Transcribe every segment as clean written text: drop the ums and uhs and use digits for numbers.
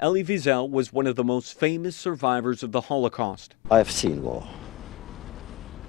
Elie Wiesel was one of the most famous survivors of the Holocaust. I have seen war,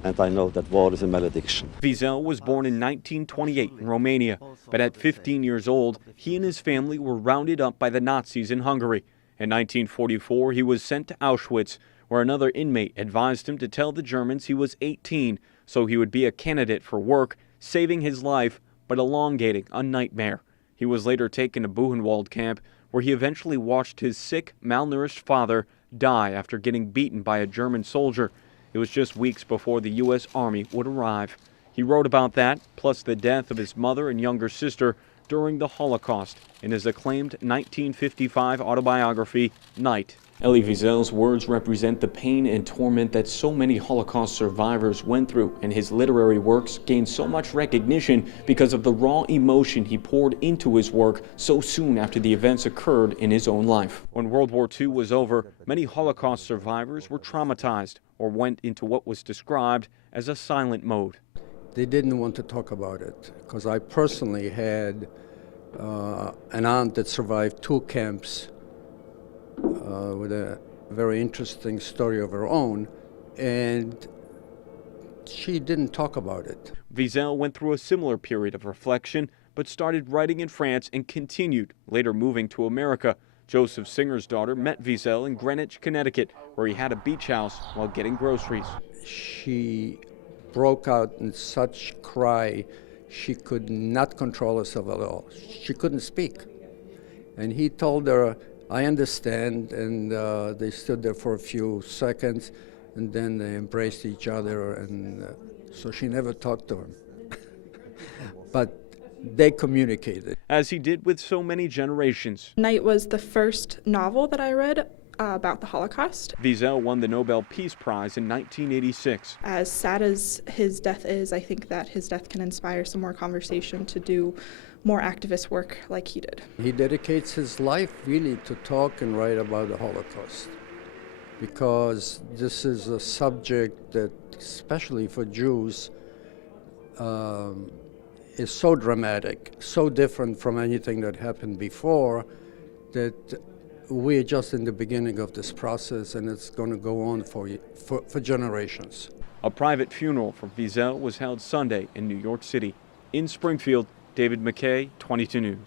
and I know that war is a malediction. Wiesel was born in 1928 in Romania, but at 15 years old, he and his family were rounded up by the Nazis in Hungary. In 1944, he was sent to Auschwitz, where another inmate advised him to tell the Germans he was 18, so he would be a candidate for work, saving his life, but elongating a nightmare. He was later taken to Buchenwald camp, where he eventually watched his sick, malnourished father die after getting beaten by a German soldier. It was just weeks before the U.S. Army would arrive. He wrote about that, plus the death of his mother and younger sister during the Holocaust, in his acclaimed 1955 autobiography, Night. Elie Wiesel's words represent the pain and torment that so many Holocaust survivors went through, and his literary works gained so much recognition because of the raw emotion he poured into his work so soon after the events occurred in his own life. When World War II was over, many Holocaust survivors were traumatized or went into what was described as a silent mode. They didn't want to talk about it, because I personally had an aunt that survived 2 camps with a very interesting story of her own, and she didn't talk about it. Wiesel went through a similar period of reflection, but started writing in France and continued, later moving to America. Joseph Singer's daughter met Wiesel in Greenwich, Connecticut, where he had a beach house while getting groceries. She broke out in such cry, she could not control herself at all. She couldn't speak. And he told her, I understand, and they stood there for a few seconds, and then they embraced each other, and so she never talked to him. But they communicated. As he did with so many generations. Night was the first novel that I read about the Holocaust. Wiesel won the Nobel Peace Prize in 1986. As sad as his death is, I think that his death can inspire some more conversation to do more activist work like he did. He dedicates his life really to talk and write about the Holocaust, because this is a subject that, especially for Jews, is so dramatic, so different from anything that happened before, that we're just in the beginning of this process, and it's going to go on for generations. A private funeral for Wiesel was held Sunday in New York City. In Springfield, David McKay, 22 News.